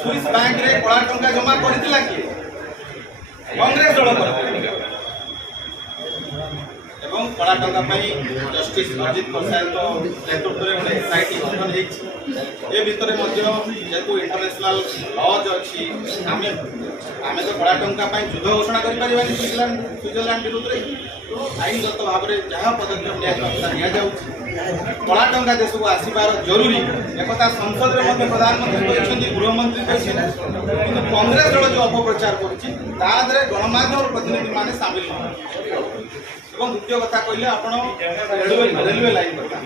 Swiss bank रे कला टंका जमा करथिला कि कांग्रेस दल करथिला एवं कला टंका पई जस्टिस अजित प्रसाद नेतृत्व रे गोटे एसआईटी गठन हेछि ए भितरे मध्ये जेतु इंटरनेशनल लॉज अछि आमे तो कला टंका पई युद्ध घोषणा करि परिबानी स्विट्जरलैंड विरुद्ध रे आईनगत भाव में जहाँ पदक्षेप नि कला टंका देश को आसबार जरूरी एक संसद में प्रधानमंत्री गृहमंत्री कि कांग्रेस दल जो अपप्रचार कर गणमाध्यम प्रतिनिधि मान सामिल और द्वितीय कथा कहले आप रेलवे लाइन कथा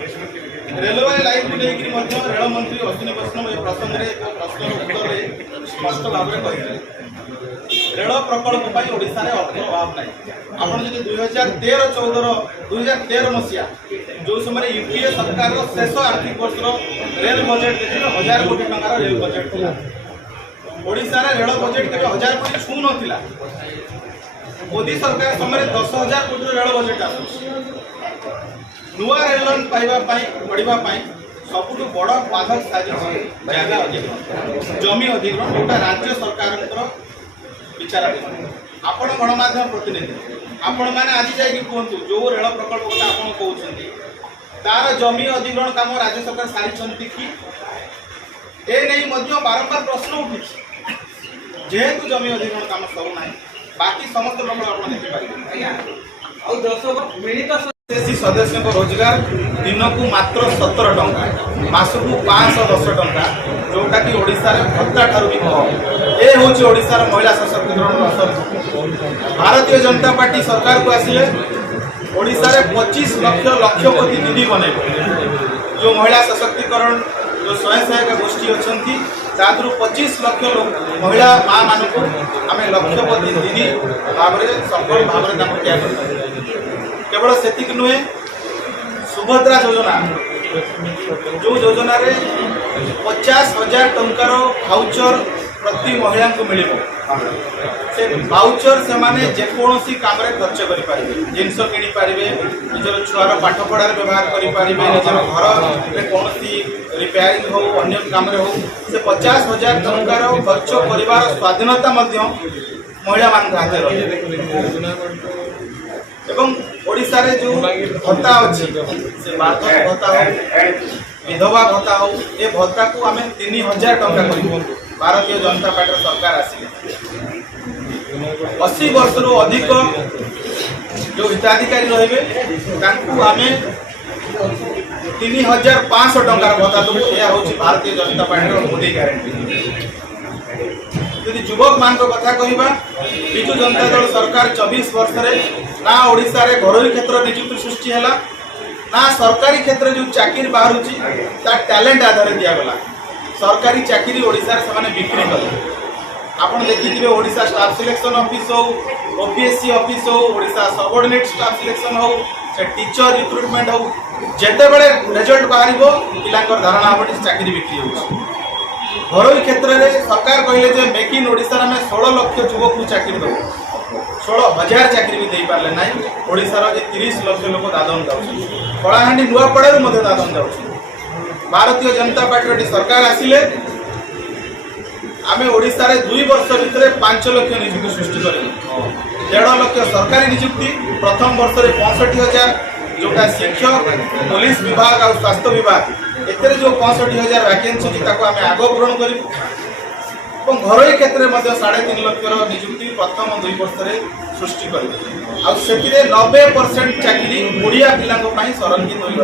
रेलवे लाइन को लेकर रेल मंत्री अश्विनी वैष्णव ये प्रसंग में प्रश्न उत्तर स्पष्ट भाव में कही रेल प्रकल्प ओडिशा रे अर्थ अभाव नहीं आपन जदि 2013 मसीहा जो समय यूपीए सरकार शेष आर्थिक वर्ष रेल बजेट देखिए 1000 कोटी टंकार रेल बजेट था ओडिशा रे रेल बजेट केबे 1000 कोटी छू नथिला मोदी सरकार समय 10,000 कोटी रेल बजेट आसुछि नुआ रेल लाइन पाइबा पड़िबा सबुठु बड़ बाधक साजिश जगह अधिग्रहण जमी अधिग्रहण जोटा राज्य सरकार विचार आपण गणमाध्यम प्रतिनिधि आपण मैंने आज जाइए कहतु जो रेल प्रकल्प कथा आप कहते तार जमी अधिग्रहण काम राज्य सरकार सारी कि ए नहीं बारंबार प्रश्न उठू जेहेतु जमी अधिग्रहण काम सरुना बाकी समस्त प्रकल्प आप देखिपारे सदस्य रोजगार दिन को मात्र 17 टंका मासक 510 टंका जोटा कि ओडिशा रे भत्ता ठारू भी कम ए होची ओडिशा रे महिला सशक्तिकरण असर भारतीय जनता पार्टी सरकार को आसिले ओडिशा रे 25 लक्षपति दीदी बनेबो जो महिला सशक्तिकरण जो स्वयं सहायक गोष्ठी अछंती तादरु 25 लक्ष महिला मां मानकु आमे लक्षपति दीदी भाबरे सफल भाबरे ताको क्या करता केवल सेतिक नुहे सुभद्रा योजना जो योजना रे 50,000 टंकार भाउचर प्रति महिला को मिल से भाउचर से माने जेकोसी काम रे खर्च करि पारिबे जिंस किनि पारिबे निजर छुआर पाठ पढ़ार व्यवहार करि पारिबे निजर घर रे कोनोसी रिपेयरिंग हो अन्य काम रे हो से 50,000 टंकार खर्च परिवार स्वाधीनता मध्य महिला मान हाथे रहे एवं ओडिशा रे जो भत्ता अछि से वार्धक्य भत्ता हो विधवा भत्ता हो ए भत्ता को आमे 3,000 टंका करिबो भारतीय जनता पार्टी सरकार आसिले 80 वर्ष रो अधिक जो हिताधिकारी रहिबे तांकु आमे 3,500 टंका भत्ता दबो या होछि भारतीय जनता पार्टी रो मोदी गारंटी यदि युवक मान को कथा कहबा बिजु जनता दल सरकार 24 वर्ष रे ना ओडिशा रे घरोई क्षेत्र नियुक्ति सृष्टि हैला ना सरकारी क्षेत्र जो चाकरी बाहरुची ता टैलेंट आधार दिया गला सरकारी चाकरी ओडिशा रे समाने बिक्री कले आपण देखिथिबे ओडिशा स्टाफ सिलेक्शन ऑफिस हो ओपीएससी ऑफिस हो ओडिशा सबऑर्डिनेट स्टाफ सिलेक्शन हो से टीचर रिक्रूटमेंट हो जेते बेले रिजल्ट बाहरिबो पिलांकर धारणा आबटी चाकरी बिक्री होची घरोई क्षेत्र में सरकार कहले मेक इन ओडिशा में 16 लाख युवक को चाकरी दो 16,000 चाकरी भी दे पारे ना ओडिशार 30 लाख लोक दादन जाऊँ कलाहांडी नुआपड़ार दादन जाऊँ भारतीय जनता पार्टी सरकार आसिले आमे ओडिशा रे 2 वर्ष भितर 5 लाख नियुक्ति सृष्टि कर 1.5 लाख सरकारी नियुक्ति प्रथम वर्ष रे 65,000 जोटा शिक्षक पुलिस विभाग और स्वास्थ्य विभाग एतरे जो 65,000 वैकेंसी अछि ताको आमे आगो पूरण करिबु घरोई क्षेत्र में 3.5 लाख नियुक्ति प्रथम 2 वर्ष रे सृष्टि करिबु आ सेतिरे 90% चाकरी ओडिया पिलांको पई संरक्षित होई